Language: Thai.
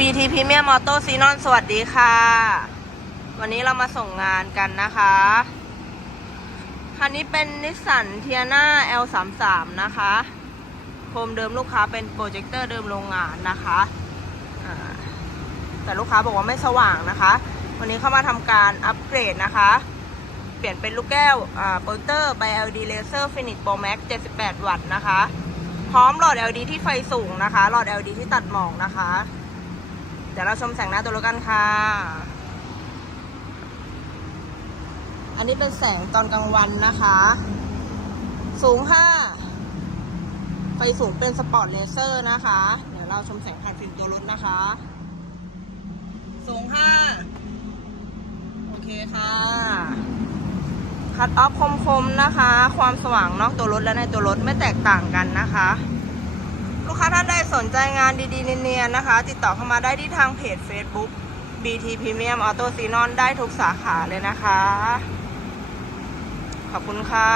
BT Premium Auto x e n o n สวัสดีค่ะ วันนี้เรามาส่งงานกันนะคะ คันนี้เป็นนิสสันเทียนา L33 นะคะโคมเดิมลูกค้าเป็นโปรเจคเตอร์เดิมโรงงานนะคะแต่ลูกค้าบอกว่าไม่สว่างนะคะ วันนี้เข้ามาทำการอัปเกรดนะคะ เปลี่ยนเป็นลูกแก้วโปรเจคเตอร์ by LD Laser Finish Pro Max 78 วัตต์นะคะ พร้อมหลอด LED ที่ไฟสูงนะคะ หลอด LED ที่ตัดหมอกนะคะ ดี๋ยวเราชมแสงหน้าตัวรถกันค่ะ อันนี้เป็นแสงตอนกลางวันนะคะ สูง5ไฟสูงเป็นสปอตเลเซอร์นะคะ เดี๋ยวเราชมแสงผ่านฟิล์มตัวรถนะคะ สูง5โอเคค่ะ คัดออฟคมๆนะคะ ความสว่างนอกตัวรถและในตัวรถไม่แตกต่างกันนะคะ ลูกค้าท่านใดสนใจงานดีๆ เนียนๆนะคะ ติดต่อเข้ามาได้ที่ทางเพจ Facebook BT Premium Auto s e n o n ได้ทุกสาขาเลยนะคะ ขอบคุณค่ะ